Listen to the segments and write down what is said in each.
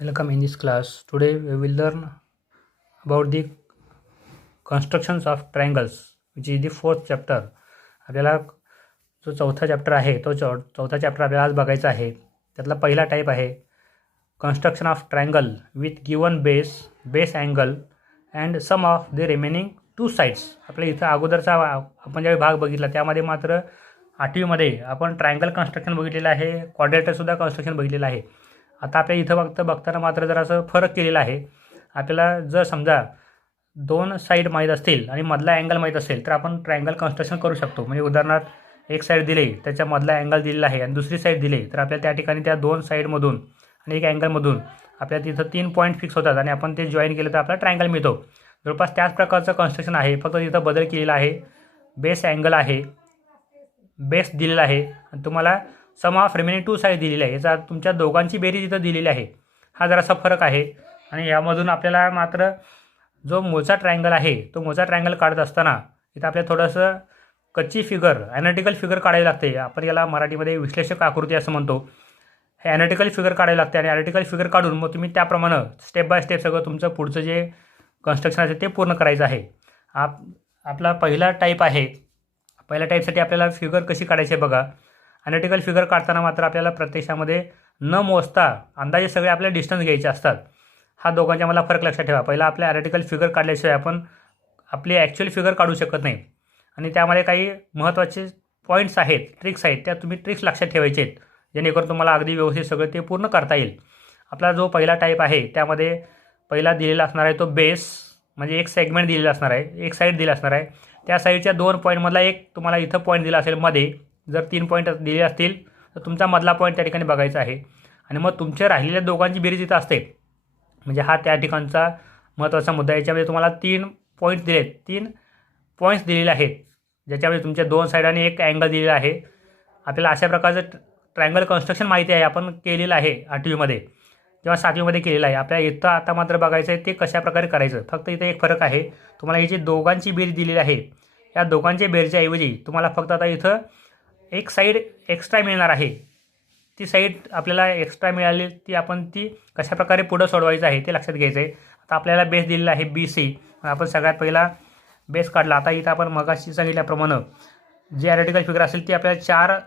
Welcome in this class. Today we will learn about the constructions of triangles, which is the fourth chapter. आपल्याला जो चौथा chapter आहे तो चौथा chapter आपल्याला आज बघायचा आहे. त्यातला पहिला टाईप आहे construction of triangle with given base angle and sum of the remaining two sides. आपल्या इथं अगोदरचा आपण ज्यावेळी भाग बघितला त्यामध्ये मात्र 8वीमध्ये आपण ट्रायंगल कन्स्ट्रक्शन बघितलेलं आहे, क्वाड्रेटरसुद्धा कन्स्ट्रक्शन बघितलेलं आहे. आता आपल्या इथं बघताना मात्र जरासं फरक केलेला आहे. आपल्याला जर समजा दोन साईड माहीत असतील आणि मधला अँगल माहीत असेल तर आपण ट्रायंगल कन्स्ट्रक्शन करू शकतो. म्हणजे उदाहरणार्थ एक साईड दिली त्याच्या मधला अँगल दिलेला आहे आणि दुसरी साईड दिली तर आपल्याला त्या ठिकाणी त्या दोन साईडमधून आणि एक अँगलमधून आपल्याला तिथं 3 पॉईंट फिक्स होतात आणि आपण ते जॉईन केलं तर आपल्याला ट्रायंगल मिळतो. जवळपास त्याच प्रकारचं कन्स्ट्रक्शन आहे, फक्त तिथं बदल केलेला आहे. बेस अँगल आहे, बेस दिलेला आहे आणि तुम्हाला सम ऑफ रिमेनिंग टू साईड दिलेली आहे. याचा तुमच्या दोघांची बेरीज इथं दिलेली आहे. हा जरासा फरक आहे. आणि यामधून आपल्याला मात्र जो मूळचा ट्रायंगल आहे तो मूळचा ट्रायंगल काढत असताना इथं आपल्याला थोडंसं कच्ची फिगर ॲनालिटिकल फिगर काढावी लागते. आपण याला मराठीमध्ये विश्लेषक आकृती असं म्हणतो. हे ॲनालिटिकल फिगर काढावी लागते आणि ॲनालिटिकल फिगर काढून मग तुम्ही त्याप्रमाणे स्टेप बाय स्टेप सगळं तुमचं पुढचं जे कन्स्ट्रक्शन आहे ते पूर्ण करायचं आहे. आपला पहिला टाईप आहे. पहिल्या टाईपसाठी आपल्याला फिगर कशी काढायची आहे बघा. ॲनालिटिकल फिगर काढताना मात्र आपल्याला प्रत्यक्षामध्ये न मोजता अंदाजे सगळे आपल्याला डिस्टन्स घ्यायचे असतात. हा दोघांच्या मला फरक लक्षात ठेवा. पहिला आपल्या ॲनालिटिकल फिगर काढल्याशिवाय आपण आपली ॲक्च्युअल फिगर काढू शकत नाही. आणि त्यामध्ये काही महत्त्वाचे पॉईंट्स आहेत, ट्रिक्स आहेत, त्या तुम्ही ट्रिक्स लक्षात ठेवायचे आहेत जेणेकरून तुम्हाला अगदी व्यवस्थित सगळं ते पूर्ण करता येईल. आपला जो पहिला टाईप आहे त्यामध्ये पहिला दिलेला असणार आहे तो बेस, म्हणजे एक सेगमेंट दिलेला असणार आहे, एक साईड दिला असणार आहे. त्या साईडच्या 2 पॉईंटमधला एक तुम्हाला इथं पॉईंट दिला असेल मध्ये. जर 3 पॉईंट दिले असतील तर तुमचा मधला पॉईंट त्या ठिकाणी बघायचा आहे आणि मग तुमच्या राहिलेल्या दोघांची बेरीज इथं असते. म्हणजे हा त्या ठिकाणचा महत्त्वाचा मुद्दा. याच्यामध्ये तुम्हाला 3 पॉईंट्स दिलेत, 3 पॉईंट्स दिलेले आहेत ज्याच्यामध्ये तुमच्या 2 साईड आणि एक अँगल दिलेला आहे. आपल्याला अशा प्रकारचं ट्रायंगल कन्स्ट्रक्शन माहिती आहे, आपण केलेलं आहे 8वीमध्ये किंवा 7वीमध्ये केलेलं आहे. आपल्याला इथं आता मात्र बघायचं आहे ते कशा प्रकारे करायचं. फक्त इथे एक फरक आहे, तुम्हाला ही जी दोघांची बेरीज दिलेली आहे या दोघांच्या बेरीजच्या ऐवजी तुम्हाला फक्त आता इथं एक साईड एक्स्ट्रा मिळणार आहे. ती साईड आपल्याला एक्स्ट्रा मिळाली ती आपण ती कशाप्रकारे पुढं सोडवायचं आहे ते लक्षात घ्यायचं आहे. आता आपल्याला बेस दिलेला आहे BC. आपण सगळ्यात पहिला बेस काढला. आता इथं आपण मगाशी सांगितल्याप्रमाणे जी ॲनालिटिकल फिगर असेल ती आपल्याला 4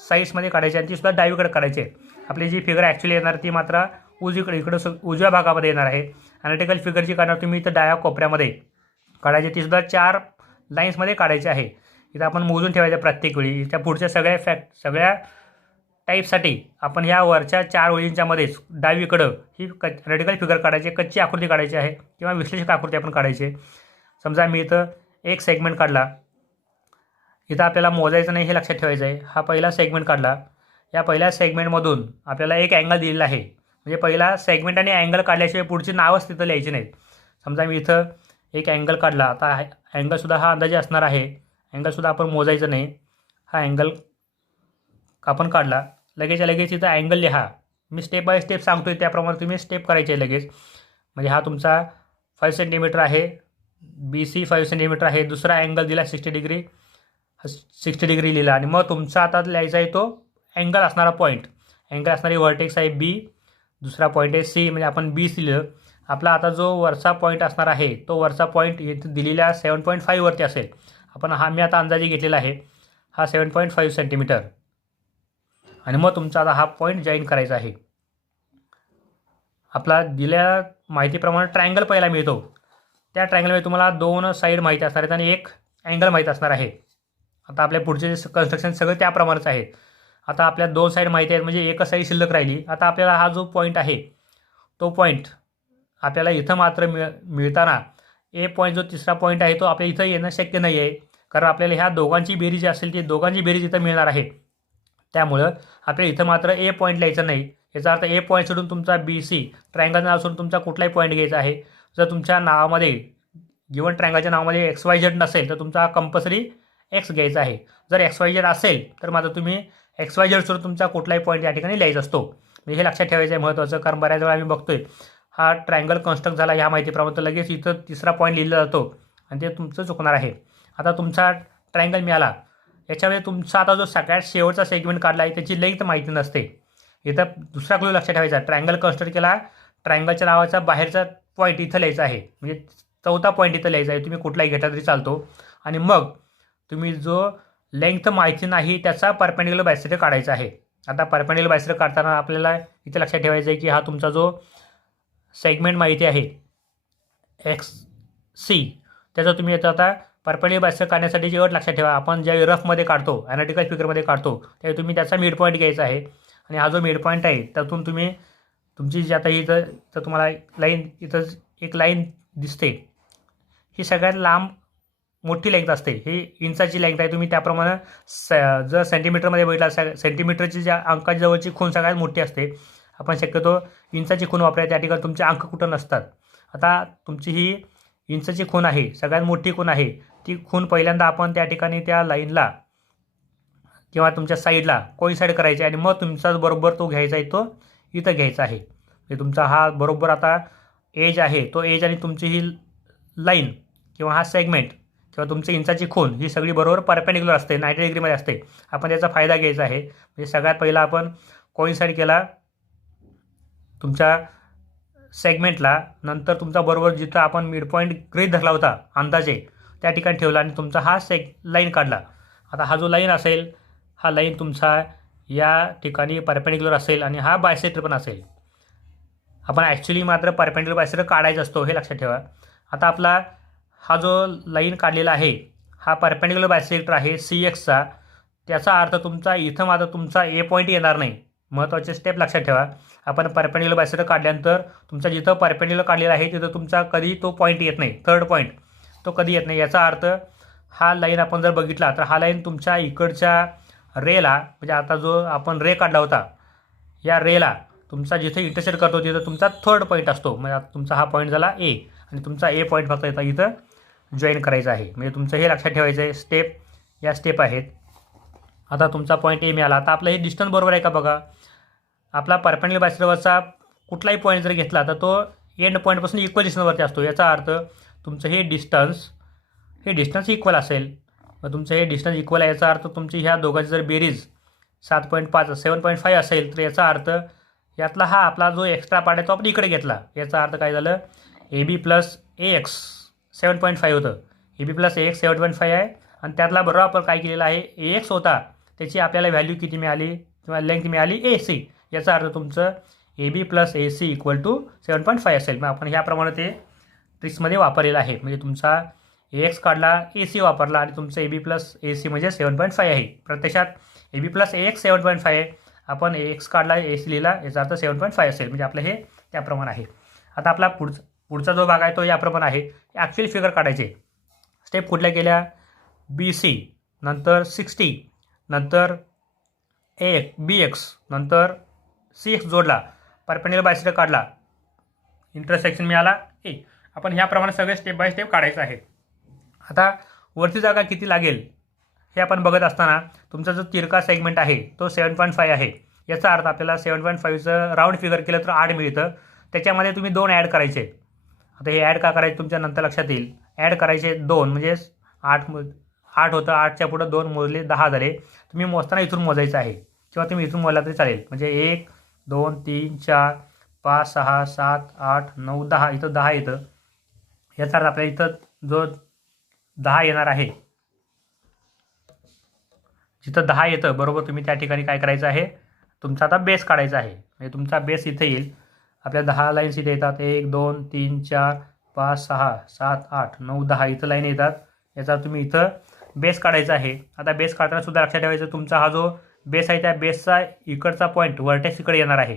साईड्समध्ये काढायची आणि तीसुद्धा डावीकडे काढायची आहे. आपली जी फिगर ॲक्च्युअली येणार ती मात्र उजव्या भागामध्ये येणार आहे. ॲनालिटिकल फिगर जी काढणार तुम्ही इथं डाव्या कोपऱ्यामध्ये काढायची, तीसुद्धा 4 लाईन्समध्ये काढायची आहे. इथं आपण मोजून ठेवायचं प्रत्येक वेळी. त्या पुढच्या सगळ्या टाईपसाठी आपण ह्या वरच्या 4 ओळींच्या मध्येच डावीकडं ही ॲनालिटिकल फिगर काढायची, कच्ची आकृती काढायची आहे किंवा विश्लेषक आकृती आपण काढायची आहे. समजा मी इथं एक सेगमेंट काढला, इथं आपल्याला मोजायचं नाही हे लक्षात ठेवायचं आहे. हा पहिला सेगमेंट काढला. या पहिल्या सेगमेंटमधून आपल्याला एक अँगल दिलेला आहे. म्हणजे पहिला सेगमेंट आणि अँगल काढल्याशिवाय पुढची नावच तिथं लिहायची नाहीत. समजा मी इथं एक अँगल काढला. आता अँगलसुद्धा हा अंदाजे असणार आहे. अँगलसुद्धा आपण मोजायचं नाही. हा अँगल आपण काढला. लगेच इथं अँगल लिहा. मी स्टेप बाय स्टेप सांगतो आहे त्याप्रमाणे तुम्ही स्टेप करायचे आहे लगेच. म्हणजे हा तुमचा 5 सेंटीमीटर आहे, BC 5 सेंटीमीटर आहे. दुसरा अँगल दिला 60 डिग्री लिहिला आणि मग तुमचा आता लिहायचा आहे तो अँगल असणारा पॉईंट. अँगल असणारी व्हर्टेक्स आहे B, दुसरा पॉईंट आहे C, म्हणजे आपण BC लिहिलं. आपला आता जो वरचा पॉईंट असणार आहे तो वरचा पॉईंट इथं दिलेल्या 7.5 वरती असेल. मी आता अंदाजे घेतलेला आहे हा 7.5 सेंटीमीटर. आणि मग तुमचा आता हा पॉईंट जॉईन करायचा आहे. आपला दिलेल्या माहितीप्रमाणे ट्रायंगल पहिला मिळतो. त्या ट्रायंगलमध्ये तुम्हाला 2 साईड माहिती असणार आहेत आणि एक अँगल माहीत असणार आहे. आता आपल्या पुढचे कन्स्ट्रक्शन सगळं त्याप्रमाणेच आहे. आता आपल्या 2 साईड माहिती आहेत म्हणजे एकच साईड शिल्लक राहिली. आता आपल्याला हा जो पॉईंट आहे तो पॉईंट आपल्याला इथं मात्र मिळताना ए पॉईंट जो तिसरा पॉईंट आहे तो आपल्या इथं येणं शक्य नाही आहे, कारण आपल्याला ह्या दोघांची बेरीज जी असेल ती दोघांची बेरीज इथं मिळणार आहे. त्यामुळं आपल्याला इथं मात्र ए पॉईंट लिहायचं नाही. याचा अर्थ ए पॉईंट सोडून तुमचा BC ट्रायंगल नाव सोडून तुमचा कुठलाही पॉईंट घ्यायचा आहे. जर तुमच्या नावामध्ये गिवन ट्रायंगलच्या नावामध्ये XYZ नसेल तर तुमचा कंपल्सरी X घ्यायचा आहे. जर XYZ असेल तर मात्र तुम्ही XYZ सोडून तुमचा कुठलाही पॉईंट या ठिकाणी लिहायचा असतो. म्हणजे हे लक्षात ठेवायचं आहे महत्त्वाचं, कारण बऱ्याच वेळा आम्ही बघतोय हा ट्रायंगल कन्स्ट्रक्ट झाला ह्या माहितीप्रमाणे तर लगेच इथं तिसरा पॉईंट लिहिला जातो आणि ते तुमचं चुकणार आहे. आता तुमचा ट्रायंगल मिळाला. याच्यामध्ये तुमचा आता जो सगळ्यात शेवटचा सेगमेंट काढला आहे त्याची लेंथ माहिती नसते. इथं दुसरा क्लू लक्षात ठेवायचा. ट्रायंगल कन्स्ट्रक्ट केला, ट्रायंगलच्या नावाचा बाहेरचा पॉईंट इथं लिहायचा आहे, म्हणजे चौथा पॉईंट इथं लिहायचा आहे. तुम्ही कुठलाही घेतला तरी चालतो. आणि मग तुम्ही जो लेंग्थ माहिती नाही त्याचा परपेंडिक्युलर बायसेक्टर काढायचा आहे. आता परपेंडिक्युलर बायसेक्टर काढताना आपल्याला इथे लक्षात ठेवायचं आहे की हा तुमचा जो सेगमेंट माहिती आहे XC, त्याचा तुम्ही आता परपेंडिक्युलर बायसेक्टर काढण्यासाठी जी अट लक्षात ठेवा, आपण ज्यावेळी रफमध्ये काढतो, ॲनालिटिकल फिगरमध्ये काढतो, त्यावेळी तुम्ही त्याचा मिड पॉईंट घ्यायचा आहे. आणि हा जो मिड पॉईंट आहे त्यातून तुम्ही तुमची जी आता इथं तुम्हाला लाईन, इथं एक लाईन दिसते, ही सगळ्यात लांब मोठी लेंग्थ असते. ही इंचाची लेंग्थ आहे. तुम्ही त्याप्रमाणे जर सेंटीमीटरमध्ये बघितला, सेंटीमीटरची ज्या अंकाच्या जवळची खूण सगळ्यात मोठी असते. आपण शक्यतो इंचाची खूण वापरायची, त्या ठिकाणी तुमचे अंक कुठं नसतात. आता तुमची ही इंचाची खूण आहे, सगळ्यात मोठी खूण आहे. ती खूण पहिल्यांदा आपण त्या ठिकाणी त्या लाईनला किंवा तुमच्या साईडला कोइन्साईड करायची आणि मग तुमचा बरोबर तो घ्यायचा आहे, तो इथं घ्यायचा आहे. म्हणजे तुमचा हा बरोबर आता एज आहे, तो एज आणि तुमची ही लाईन किंवा हा सेगमेंट किंवा तुमची इंचाची खूण ही सगळी बरोबर परपेंडिक्युलर असते, 90 डिग्रीमध्ये असते. आपण त्याचा फायदा घ्यायचा आहे. म्हणजे सगळ्यात पहिला आपण कोइन्साईड केला तुमच्या सेगमेंटला, नंतर तुमचा बरोबर जिथं आपण मिड पॉईंट गृहीत धरला होता अंदाजे त्या ठिकाणी ठेवला आणि तुमचा हा लाईन काढला. आता हा जो लाईन असेल, हा लाईन तुमचा या ठिकाणी परपेंडिक्युलर असेल आणि हा बायसेक्टर पण असेल. आपण ॲक्च्युली मात्र परपेंडिक्युलर बायसेक्टर काढायचा असतो, हे लक्षात ठेवा. आता आपला हा जो लाईन काढलेला आहे हा परपेंडिक्युलर बायसेक्टर आहे CXचा. त्याचा अर्थ तुमचा इथं मात्र तुमचा ए पॉईंट येणार नाही. महत्त्वाचे स्टेप लक्षात ठेवा. आपण परपेंडिक्युलर बायसेक्टर काढल्यानंतर तुमचा जिथं परपेंडिक्युलर काढलेला आहे तिथं तुमचा कधी तो पॉईंट येत नाही, थर्ड पॉईंट तो कधी येत नाही. याचा अर्थ हा लाईन आपण जर बघितला तर हा लाईन तुमच्या इकडच्या रेला, म्हणजे आता जो आपण रे काढला होता, या रेला तुमचा जिथे इंटरसेक्ट करतो तिथं तुमचा थर्ड पॉईंट असतो. म्हणजे तुमचा हा पॉईंट झाला ए आणि तुमचा ए पॉईंट फक्त इथं जॉईन करायचं आहे. म्हणजे तुमचं हे लक्षात ठेवायचं आहे. स्टेप या स्टेप आहेत. आता तुमचा पॉईंट ए मिळाला. आता आपलं हे डिस्टन्स बरोबर आहे का बघा. आपला परपेंडिक्युलर बायसेक्टरवरचा कुठलाही पॉईंट जर घेतला तर तो एंड पॉईंटपासून इक्वल डिस्टन्सवरती असतो. याचा अर्थ तुमचं हे डिस्टन्स इक्वल असेल. मग तुमचं हे डिस्टन्स इक्वल आहे, याचा अर्थ तुमची ह्या दोघांची जर बेरीज 7.5 असेल तर याचा अर्थ यातला हा आपला जो एक्स्ट्रा पार्ट आहे तो आपण इकडे घेतला. याचा अर्थ काय झालं, AB प्लस AX 7.5 होतं. AB प्लस AX 7.5 आहे आणि त्यातला बरोबर आपण काय केलेलं आहे, AX होता त्याची आपल्याला व्हॅल्यू किती मिळाली किंवा लेंथ मिळाली AC. याचा अर्थ तुमचं AB plus AC equal to 7.5 असेल. मग आपण ह्याप्रमाणे ते ट्रिक्समध्ये वापरलेलं आहे. म्हणजे तुमचा AX काढला, AC वापरला आणि तुमचं AB प्लस AC म्हणजे 7.5 आहे. प्रत्यक्षात AB प्लस AX 7.5 आहे. आपण AX काढला, AC लिहिला, याचा अर्थ 7.5 असेल. म्हणजे आपलं हे त्याप्रमाणे आहे. आता आपला पुढचा जो भाग आहे तो याप्रमाणे आहे. ॲक्च्युअल फिगर काढायचे. स्टेप कुठल्या केल्या, BC, नंतर 60, नंतर BX, नंतर CX जोडला, परपेंडिक्युलर बायसेक्टर काढला, इंटरसेक्शन मिळाला ए. आपण ह्याप्रमाणे सगळे स्टेप बाय स्टेप काढायचं आहे. आता वरती जागा किती लागेल हे आपण बघत असताना तुमचा जो तिरका सेगमेंट आहे तो 7.5 आहे. याचा अर्थ आपल्याला 7.5चं राऊंड फिगर केलं तर 8 मिळतं. त्याच्यामध्ये तुम्ही 2 ॲड करायचे. आता हे ॲड का करायचे तुमच्या नंतर लक्षात येईल. ॲड करायचे 2 म्हणजे 8 होतं, 8च्या पुढं 2 मोजले 10 झाले. तुम्ही मोजताना इथून मोजायचं आहे किंवा तुम्ही इथून मोजला तरी चालेल. म्हणजे 1 2 3 4 5 6 7 8 9 10, इथं 10 येतं. याचा अर्थ आपल्याला इथं जो 10 येणार आहे, जिथं 10 येतं बरोबर तुम्ही त्या ठिकाणी काय करायचं आहे, तुमचा आता बेस काढायचा आहे. म्हणजे तुमचा बेस इथे येईल. आपल्या 10 लाईन्स इथे येतात. 1 2 3 4 5 6 7 8 9 10 इथं लाईन येतात. याचा तुम्ही इथं बेस काढायचा आहे. आता बेस काढताना सुद्धा लक्षात ठेवायचं, तुमचा हा जो बेस आहे त्या बेसचा इकडचा पॉईंट व्हर्टेक्स इकडे येणार आहे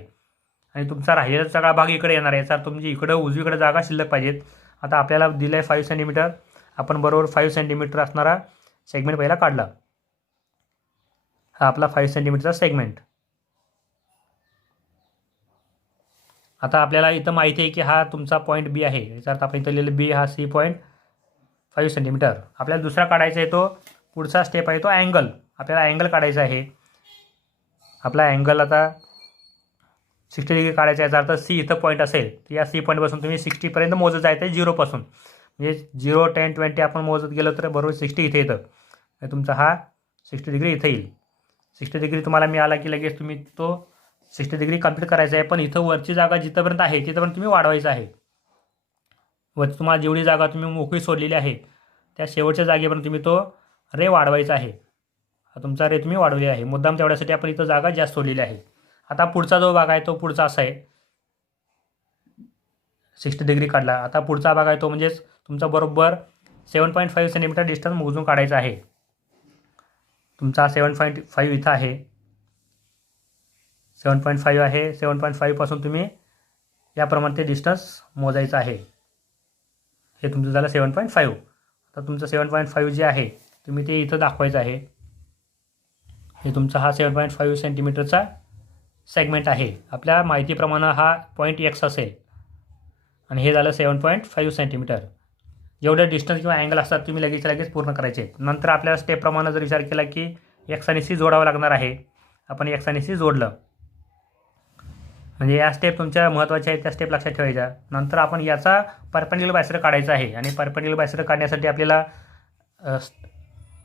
आणि तुमचा राहिलेला सगळा भाग इकडे येणार आहे. याचा तुमची इकडं उजवीकडे जागा शिल्लक पाहिजेत. आता आपल्याला दिलं आहे 5 सेंटीमीटर. आपण बरोबर 5 सेंटीमीटर असणारा सेगमेंट पहिला काढला. हा आपला 5 सेंटीमीटरचा सेगमेंट. आता आपल्याला इथं माहिती आहे की हा तुमचा पॉईंट बी आहे. याचा अर्थ आपण इथं लिहिलं बी हा C पॉईंट 5 सेंटीमीटर. आपल्याला दुसरा काढायचा आहे, तो पुढचा स्टेप आहे तो अँगल. आपल्याला अँगल काढायचा आहे. आपला अँगल आता 60 डिग्री काढायचा. याचा अर्थ C इथं पॉईंट असेल तर या C पॉईंटपासून तुम्ही 60पर्यंत मोजत जायचं आहे 0पासून. म्हणजे 0 10 20 आपण मोजत गेलो तर बरोबर 60 इथे येतं. तुमचा हा 60 डिग्री इथे येईल. 60 डिग्री तुम्हाला मिळाला की लगेच तुम्ही तो 60 डिग्री कंप्लीट करायचं आहे, पण इथं वरची जागा जिथंपर्यंत आहे तिथंपर्यंत तुम्ही वाढवायचं आहे. व तुम्हाला जेवढी जागा तुम्ही मोकळी सोडलेली आहे त्या शेवटच्या जागेपर्यंत तुम्ही तो रे वाढवायचा आहे. हा तुमचा रे तुम्ही वाढवलेला आहे. मुद्दाम तेवढ्यासाठी आपण इथं जागा जास्त सोडलेली आहे. आता पुढचा जो भाग आहे तो पुढचा असा आहे, 60 डिग्री काढला. आता पुढचा भाग आहे तो म्हणजेच तुमचा बरोबर 7.5 सेंटीमीटर डिस्टन्स मोजून काढायचा आहे. तुमचा 7.5 इथं आहे, 7.5 आहे. 7.5 पासून तुम्ही याप्रमाणे ते डिस्टन्स मोजायचं आहे. हे तुमचं झालं 7.5. आता तुमचं 7.5 जे आहे तुम्ही ते इथं दाखवायचं आहे. हे तुमचा हा 7.5 सेंटीमीटरचा सेगमेंट आहे. आपल्या माहितीप्रमाणे हा पॉईंट एक्स असेल आणि हे झालं 7.5 सेंटीमीटर. जेवढे डिस्टन्स किंवा अँगल असतात तुम्ही लगेच पूर्ण करायचे. नंतर आपल्याला स्टेपप्रमाणे जर विचार केला की एक्स आणि सी जोडावं लागणार आहे, आपण एक्स आणि सी जोडलं म्हणजे या स्टेप तुमच्या महत्त्वाच्या आहेत, त्या स्टेप लक्षात ठेवायच्या. नंतर आपण याचा परपेंडिक्युलर बायसेक्टर काढायचा आहे आणि परपेंडिक्युलर बायसेक्टर काढण्यासाठी आपल्याला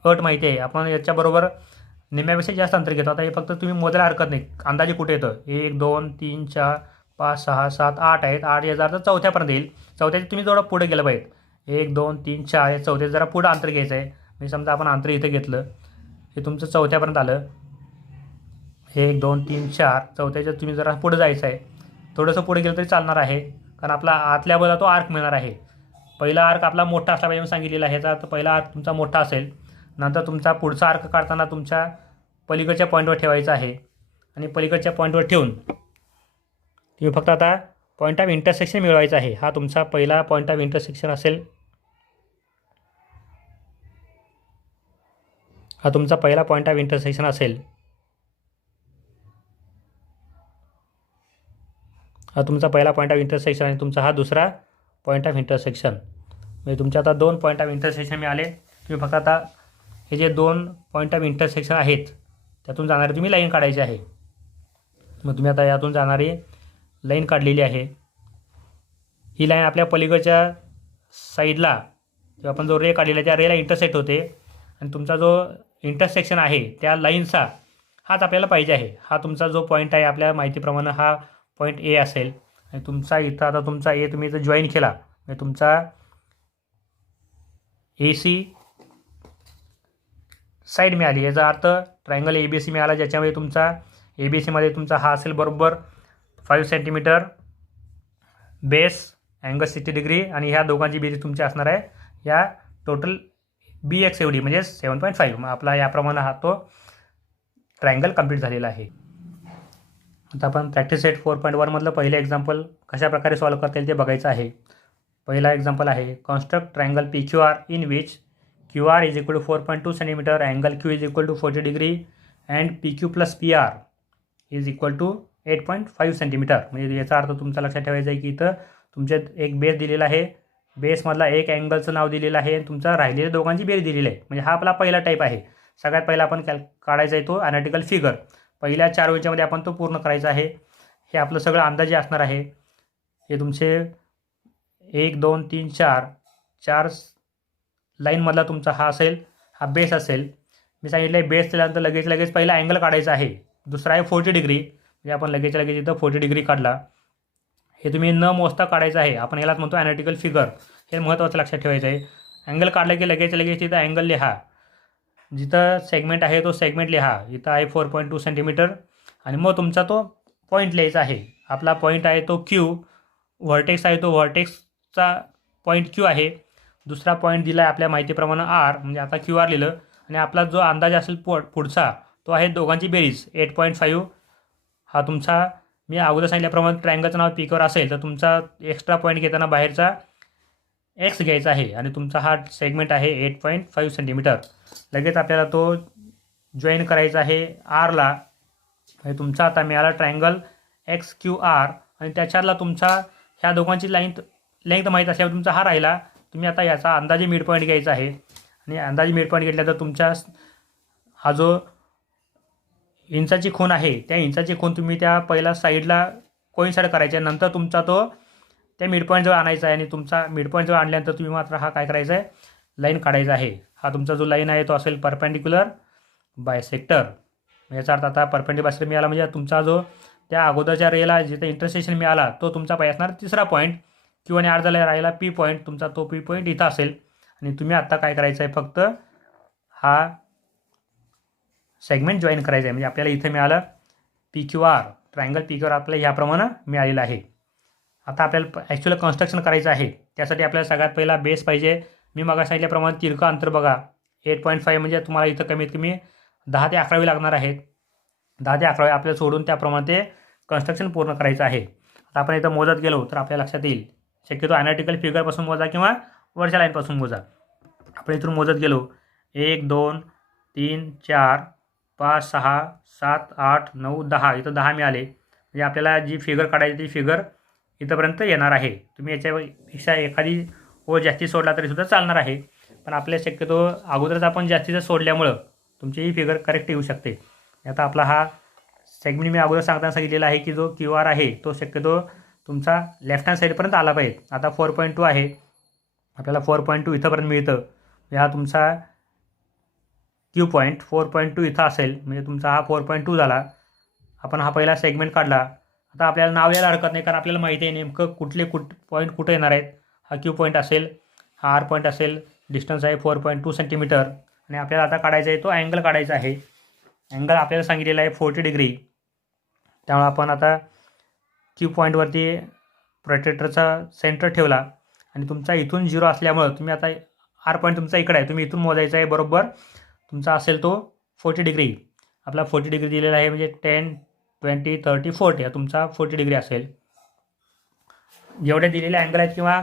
अट माहिती आहे. आपण याच्याबरोबर निम्म्यापेक्षा जास्त अंतर घेतो. आता हे फक्त तुम्ही मोजायला हरकत नाही, अंदाजे कुठे येतं. 1 2 3 4 5 6 7 8 आहेत. 8 याचा अर्थ चौथ्यापर्यंत येईल. चौथ्याचे तुम्ही थोडं पुढे गेलं पाहिजे. 1 2 3 4 हे चौथ्याचं जरा पुढं अंतर घ्यायचं आहे. म्हणजे समजा आपण अंतर इथं घेतलं, हे तुमचं चौथ्यापर्यंत आलं. 1 2 3 4 चौथ्याच्या तुम्ही जरा पुढे जायचं आहे. थोडंसं पुढे गेलं तरी चालणार आहे, कारण आपला आतल्या बाजूला तो आर्क मिळणार आहे. पहिला आर्क आपला मोठा असला पाहिजे सांगितलेला आहे. ह्याचा अर्थ पहिला आर्क तुमचा मोठा असेल. नंतर तुमचा पुढचा आर्क काढताना तुमच्या पलीकडच्या पॉईंटवर ठेवायचा आहे आणि पलीकडच्या पॉईंटवर ठेवून तुम्ही फक्त आता पॉईंट ऑफ इंटरसेक्शन मिळवायचा आहे. हा तुमचा पहिला पॉईंट ऑफ इंटरसेक्शन असेल. हा तुमचा पहिला पॉईंट ऑफ इंटरसेक्शन असेल. हा तुमचा पहिला पॉईंट ऑफ इंटरसेक्शन आणि तुमचा हा दुसरा पॉईंट ऑफ इंटरसेक्शन. म्हणजे तुमचे आता 2 पॉईंट ऑफ इंटरसेक्शन मिळाले. तुम्ही फक्त आता हे जे 2 पॉईंट ऑफ इंटरसेक्शन आहेत त्यातून जाणारी तुम्ही लाईन काढायची आहे. मग तुम्ही आता यातून जाणारी लाईन काढलेली आहे. ही लाईन आपल्या पलीकडच्या साईडला जेव्हा आपण जो रे काढलेला आहे त्या रेला इंटरसेक्ट होते आणि तुमचा जो इंटरसेक्शन आहे त्या लाईनचा हाच आपल्याला पाहिजे आहे. हा तुमचा जो पॉईंट आहे आपल्या माहितीप्रमाणे हा पॉईंट ए असेल आणि तुमचा इथं आता तुमचा ए तुम्ही इथं जॉईन केला म्हणजे तुमचा ए सी साईड मिळाली. याचा अर्थ ट्रायंगल ए बी सी मिळाला, ज्याच्यामध्ये तुमचा ए बी सीमध्ये तुमचा हा असेल बरोबर 5 सेंटीमीटर बेस अँगल 60 डिग्री आणि ह्या दोघांची बेरीज तुमची असणार आहे या टोटल बी एक्स एवढी म्हणजे 7.5. मग आपला याप्रमाणे हा तो ट्रायंगल कंप्लीट झालेला आहे. आता आपण प्रॅक्टिस सेट 4.1 मधलं पहिलं एक्झाम्पल कशा प्रकारे सॉल्व्ह करता येईल ते बघायचं आहे. पहिला एक्झाम्पल आहे, construct triangle P Q R in which Q R is equal to 4.2 centimetre, angle Q is equal to 40 degree and P Q plus P R is equal to 8.5 centimetre. म्हणजे याचा अर्थ तुमचा लक्षात ठेवायचा आहे की इथं तुमच्यात एक बेस दिलेला आहे, बेसमधला एक अँगलचं नाव दिलेलं आहे आणि तुमचा राहिलेल्या दोघांची बेरीज दिलेली आहे. म्हणजे हा आपला पहिला टाईप आहे. सगळ्यात पहिला आपण काढायचा आहे तो ॲनालिटिकल फिगर. पहिल्या 4 वेळच्यामध्ये आपण तो पूर्ण करायचा आहे. हे आपलं सगळं अंदाजे असणार आहे. हे तुमचे 1 2 3 4 लाईनमधला तुमचा हा असेल, हा बेस असेल. मी सांगितलं आहे बेस केल्यानंतर लगेच पहिला अँगल काढायचा आहे. दुसरा आहे 40 डिग्री, म्हणजे आपण लगेच इथं 40 डिग्री काढला. हे तुम्ही न मोजता काढायचं आहे. आपण यालाच म्हणतो ॲनालिटिकल फिगर. हे महत्त्वाचं लक्षात ठेवायचं आहे. अँगल काढलं की लगेच तिथं अँगल लिहा. जिथं सेगमेंट आहे तो सेगमेंट लिहा. इथं आहे 4.2 सेंटीमीटर आणि मग तुमचा तो पॉईंट लिहायचा आहे. आपला पॉईंट आहे तो क्यू, व्हर्टेक्स आहे तो व्हर्टेक्सचा पॉईंट क्यू आहे. दुसरा पॉईंट दिला आहे आपल्या माहितीप्रमाणे आर, म्हणजे आता क्यू आर लिहिलं आणि आपला जो अंदाज असेल पुढचा तो आहे दोघांची बेरीज 8.5. हा तुमचा मी अगोदर सांगितल्याप्रमाणे ट्रायंगलचं नाव पी क्यू आर असेल तर तुमचा एक्स्ट्रा पॉईंट घेताना बाहेरचा एक्स घ्यायचा आहे आणि तुमचा हा सेगमेंट आहे 8.5 सेंटीमीटर. लगेच आपल्याला तो जॉईन करायचा आहे आरला. म्हणजे तुमचा आता मिळाला ट्रायंगल एक्स क्यू आर आणि त्याच्यातला तुमचा ह्या दोघांची लेंथ माहीत असल्यावर तुमचा हा राहिला. तुम्ही आता याचा अंदाजे मिड पॉईंट घ्यायचा आहे आणि अंदाजे मिड पॉईंट घेतल्यानंतर तुमच्या हा जो इंचाची खूण आहे त्या इंचाची खूण तुम्ही त्या पहिला साईडला कोइन्साइड करायचे. नंतर तुमचा तो त्या मिड पॉईंटजवळ आणायचा आहे आणि तुमचा मिड पॉईंटजवळ आणल्यानंतर तुम्ही मात्र हा काय करायचा आहे, लाईन काढायचा आहे. हा तुमचा जो लाईन आहे तो असेल परपेंडिक्युलर बायसेक्टर. याचा अर्थ आता परपेंडिक्युलर बायसेक्टर मिळाला म्हणजे तुमचा जो त्या अगोदरच्या रेला जिथे इंटरसेक्शन मिळाला तो तुमचा पाहिजे असणार तिसरा पॉईंट. क्यू आणि आर झाला राहिला पी पॉईंट, तुमचा तो पी पॉईंट इथं असेल. आणि तुम्ही आत्ता काय करायचं आहे, फक्त हा सेगमेंट जॉईन करायचा आहे. म्हणजे आपल्याला इथं मिळालं P Q R, triangle P Q R आपल्याला ह्याप्रमाणे मिळालेलं आहे. आता आपल्याला ॲक्च्युअल कन्स्ट्रक्शन करायचं आहे. त्यासाठी आपल्याला सगळ्यात पहिला बेस पाहिजे. मी मग सांगितल्याप्रमाणे तिरकं अंतर बघा 8.5 म्हणजे तुम्हाला इथं कमीत कमी 10 ते 11 लागणार आहेत. 10 ते 11 आपल्याला सोडून त्याप्रमाणे ते कन्स्ट्रक्शन पूर्ण करायचं आहे. आता आपण इथं मोजत गेलो तर आपल्या लक्षात येईल. शक्यतो ॲनालिटिकल फिगरपासून मोजा किंवा वरच्या लाईनपासून मोजा. आपण इथून मोजत गेलो 1 2 3 4 5 6 7 8 9 10, इथं 10 मिळाले. म्हणजे आपल्याला जी फिगर काढायची ती फिगर इथंपर्यंत येणार आहे. तुम्ही याच्यापेक्षा एखादी ओळ जास्ती सोडला तरीसुद्धा चालणार आहे. पण आपल्या शक्यतो अगोदरच आपण जास्तीचं सोडल्यामुळं तुमची ही फिगर करेक्ट येऊ शकते. आता आपला हा सेगमेंट मी अगोदर सांगताना सांगितलेला आहे की जो क्यू आर आहे तो शक्यतो तुमचा लेफ्ट हँड साईडपर्यंत आला पाहिजे. आता 4.2 आहे, आपल्याला 4.2 इथंपर्यंत मिळतं. हा तुमचा क्यू पॉईंट 4.2 इथं असेल, म्हणजे तुमचा हा 4.2 झाला. आपण हा पहिला सेगमेंट काढला. आता आपल्याला नाव यायला हरकत नाही, कारण आपल्याला माहिती आहे नेमकं पॉईंट कुठे येणार आहेत. हा क्यू पॉईंट असेल, हा आर पॉईंट असेल, डिस्टन्स आहे 4.2 सेंटीमीटर. आणि आपल्याला आता काढायचा आहे तो अँगल काढायचा आहे. अँगल आपल्याला सांगितलेला आहे 40 डिग्री. त्यामुळे आपण आता क्यू पॉईंटवरती प्रोट्रॅक्टरचा सेंटर ठेवला आणि तुमचा इथून 0 असल्यामुळं तुम्ही आता आर पॉईंट तुमचा इकडे आहे, तुम्ही इथून मोजायचा आहे. बरोबर तुमचा असेल तो 40 डिग्री. आपला 40 डिग्री दिलेला आहे, म्हणजे 10 20 30 40 तुमचा 40 डिग्री असेल. जेवढे दिलेले अँगल आहेत किंवा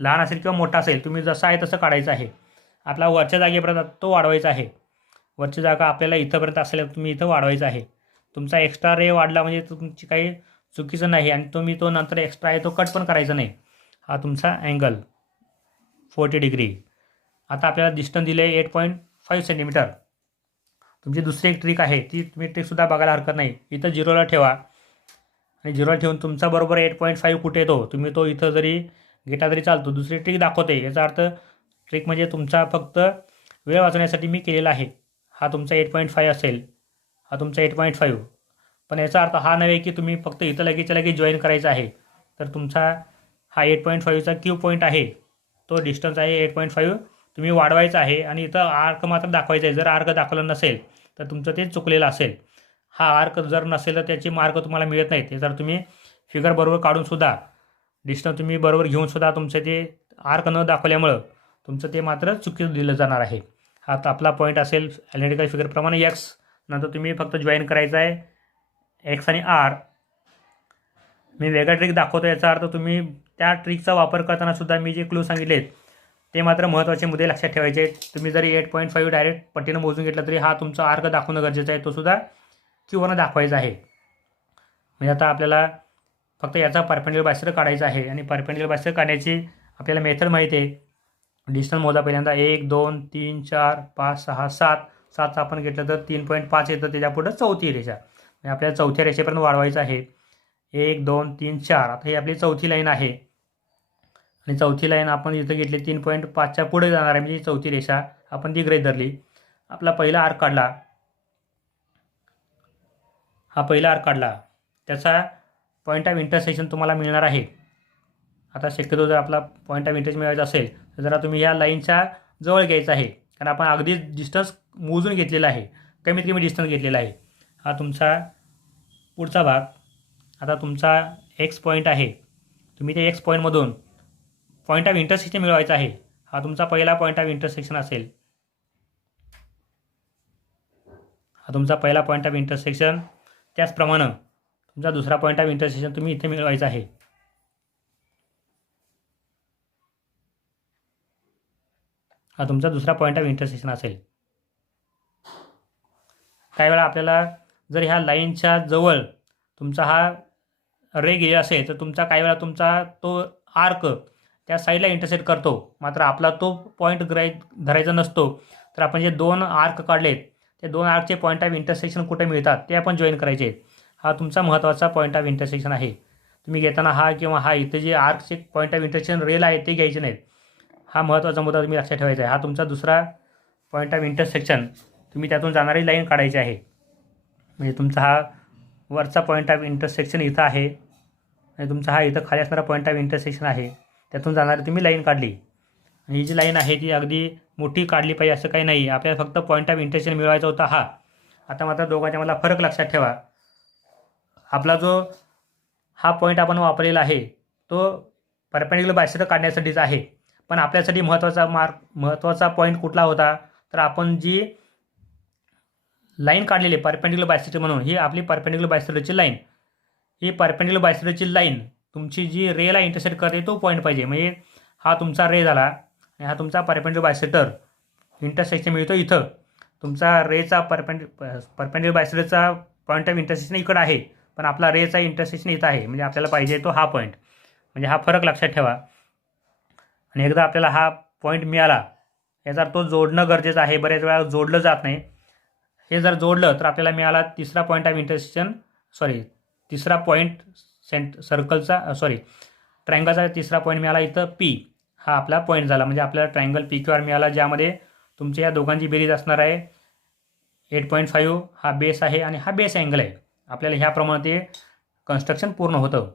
लहान असेल किंवा मोठा असेल, तुम्ही जसं आहे तसं काढायचं आहे. आपला वरच्या जागेपर्यंत तो वाढवायचा आहे. वरची जागा आपल्याला इथंपर्यंत असेल, तुम्ही इथं वाढवायचं आहे. तुमचा एक्स्ट्रा रे वाढला म्हणजे तुमची काही चुकीचं नाही आणि तुम्ही तो नंतर एक्स्ट्रा आहे तो कट पण करायचा नाही. हा तुमचा अँगल 40 डिग्री. आता आपल्याला डिस्टन्स दिले 8.5 सेंटीमीटर. तुमची दुसरी एक ट्रिक आहे, ती तुम्ही ट्रिकसुद्धा बघायला हरकत नाही. इथं 0ला ठेवा आणि 0ला ठेवून तुमचा बरोबर 8.5 कुठे येतो तुम्ही तो इथं जरी घेतला तरी चालतो. दुसरी ट्रिक दाखवते. याचा अर्थ ट्रिक म्हणजे तुमचा फक्त वेळ वाचवण्यासाठी मी केलेला आहे. हा तुमचा 8.5 असेल, हा तुमचा 8.5. पण याचा अर्थ हा नव्हे की तुम्ही फक्त इथं लगेच लगेच जॉईन करायचं आहे. तर तुमचा हा 8.5चा क्यू पॉईंट आहे, तो डिस्टन्स आहे 8.5, तुम्ही वाढवायचा आहे आणि इथं आर्क मात्र दाखवायचा आहे. जर आर्क दाखवलं नसेल तर तुमचं ते चुकलेलं असेल. हा आर्क जर नसेल तर त्याचे मार्क तुम्हाला मिळत नाहीत. जर तुम्ही फिगर बरोबर काढूनसुद्धा डिस्टन्स तुम्ही बरोबर घेऊनसुद्धा तुमचं ते आर्क न दाखवल्यामुळं तुमचं ते मात्र चुकीचं दिलं जाणार आहे. हा आपला पॉईंट असेल ॲनालिटिकल फिगरप्रमाणे एक्स. नंतर तुम्ही फक्त जॉईन करायचं आहे एक्स आणि आर. मी वेगळा ट्रिक दाखवतो. याचा अर्थ तुम्ही त्या ट्रिकचा वापर करताना सुद्धा मी जे क्लू सांगितलेत ते मात्र महत्त्वाचे मुद्दे लक्षात ठेवायचे आहेत. तुम्ही जरी 8.5 डायरेक्ट पट्टीनं मोजून घेतला तरी हा तुमचा आर्क दाखवणं गरजेचं आहे, तो सुद्धा क्यूवरनं दाखवायचा आहे. म्हणजे आता आपल्याला फक्त याचा परपेंडिक्युलर बायसेक्टर काढायचा आहे आणि परपेंडिक्युलर बायसेक्टर काढण्याची आपल्याला मेथड माहिती आहे. डिस्टन्स मोजा पहिल्यांदा 1 2 3 4 5 6 7. 7चा आपण घेतलं तर 3.5 येतं, त्याच्यापुढं चौथी रेषा. म्हणजे आपल्याला चौथ्या रेषेपर्यंत वाढवायचं आहे. 1 2 3 4. आता ही आपली चौथी लाईन आहे आणि चौथी लाईन आपण इथं घेतली 3.5च्या पुढे जाणार आहे, म्हणजे चौथी रेषा आपण ती गृहीत धरली. आपला पहिला आर्क काढला, हा पहिला आर्क काढला, त्याचा पॉईंट ऑफ इंटरसेक्शन तुम्हाला मिळणार आहे. आता शक्यतो जर आपला पॉईंट ऑफ इंटरसेक्शन मिळवायचा असेल तर जरा तुम्ही या लाईनच्या जवळ घ्यायचं आहे, कारण आपण अगदीच डिस्टन्स मोजून घेतलेला आहे, कमीत कमी डिस्टन्स घेतलेला आहे. हा तुमचा पुढचा भाग. आता तुमचा एक्स पॉईंट आहे, तुम्ही ते एक्स पॉईंटमधून पॉईंट ऑफ इंटरसेक्शन मिळवायचा आहे. हा तुमचा पहिला पॉईंट ऑफ इंटरसेक्शन असेल. हा तुमचा पहिला पॉईंट ऑफ इंटरसेक्शन. त्याचप्रमाणे तुमचा दुसरा पॉईंट ऑफ इंटरसेक्शन तुम्ही इथे मिळवायचा आहे. हा तुमचा दुसरा पॉईंट ऑफ इंटरसेक्शन असेल. काही वेळा आपल्याला जर ह्या लाईनच्या जवळ तुमचा हा रे गेला असेल तर तुमचा काही वेळा तुमचा तो आर्क त्या साईडला इंटरसेक्ट करतो, मात्र आपला तो पॉईंट धरायचा नसतो. तर आपण जे 2 आर्क काढलेत ते 2 आर्कचे पॉईंट ऑफ इंटरसेक्शन कुठे मिळतात ते आपण जॉईन करायचे आहेत. हा तुमचा महत्त्वाचा पॉईंट ऑफ इंटरसेक्शन आहे. तुम्ही घेताना हा किंवा हा इथे जे आर्कचे पॉईंट ऑफ इंटरसेक्शन रेल आहे ते घ्यायचे नाहीत. हा महत्त्वाचा मुद्दा तुम्ही लक्षात ठेवायचा आहे. हा तुमचा दुसरा पॉईंट ऑफ इंटरसेक्शन. तुम्ही त्यातून जाणारी लाईन काढायची आहे. म्हणजे तुमचा हा वरचा पॉईंट ऑफ इंटरसेक्शन इथं आहे आणि तुमचा हा इथं खाली असणारा पॉईंट ऑफ इंटरसेक्शन आहे, त्यातून जाणारी तुम्ही लाईन काढली. आणि ही जी लाईन आहे ती अगदी मोठी काढली पाहिजे असं काही नाही, आपल्याला फक्त पॉईंट ऑफ इंटरसेक्शन मिळवायचा होता हा. आता मात्र दोघांच्या मला फरक लक्षात ठेवा. आपला जो हा पॉईंट आपण वापरलेला आहे तो परपेंडिक्युलर बायसेक्टर काढण्यासाठीच आहे, पण आपल्यासाठी महत्त्वाचा पॉईंट कुठला होता, तर आपण जी लाईन काढलेली परपेंडिक्युलर बायसेक्टर म्हणून, ही आपली परपेंडिक्युलर बायसेक्टरची लाईन. ही परपेंडिक्युलर बायसेक्टरची लाईन तुमची जी रेला इंटरसेक्ट करते तो पॉईंट पाहिजे. म्हणजे हा तुमचा रे झाला आणि हा तुमचा परपेंडिक्युलर बायसेक्टर इंटरसेक्शन मिळतो इथं. तुमचा रेचा परपेंडिक्युलर बायसेक्टरचा पॉईंट ऑफ इंटरसेक्शन इकडं आहे, पण आपला रेचा इंटरसेक्शन इथं आहे, म्हणजे आपल्याला पाहिजे तो हा पॉईंट. म्हणजे हा फरक लक्षात ठेवा. आणि एकदा आपल्याला हा पॉईंट मिळाला याचा तो जोडणं गरजेचं आहे. बऱ्याच वेळा जोडलं जात नाही. हे जर जोडलं तर आपल्याला मिळाला तिसरा पॉईंट ऑफ इंटरसेक्शन, तिसरा पॉईंट ट्रायंगलचा तिसरा पॉईंट मिळाला इथं पी. हा आपला पॉईंट झाला. म्हणजे आपल्याला ट्रायंगल पी क्यू आर मिळाला, ज्यामध्ये तुमच्या या दोघांची बेरीज असणार आहे 8.5. हा बेस आहे आणि हा बेस अँगल आहे. आपल्याला ह्याप्रमाणे ते कन्स्ट्रक्शन पूर्ण होतं.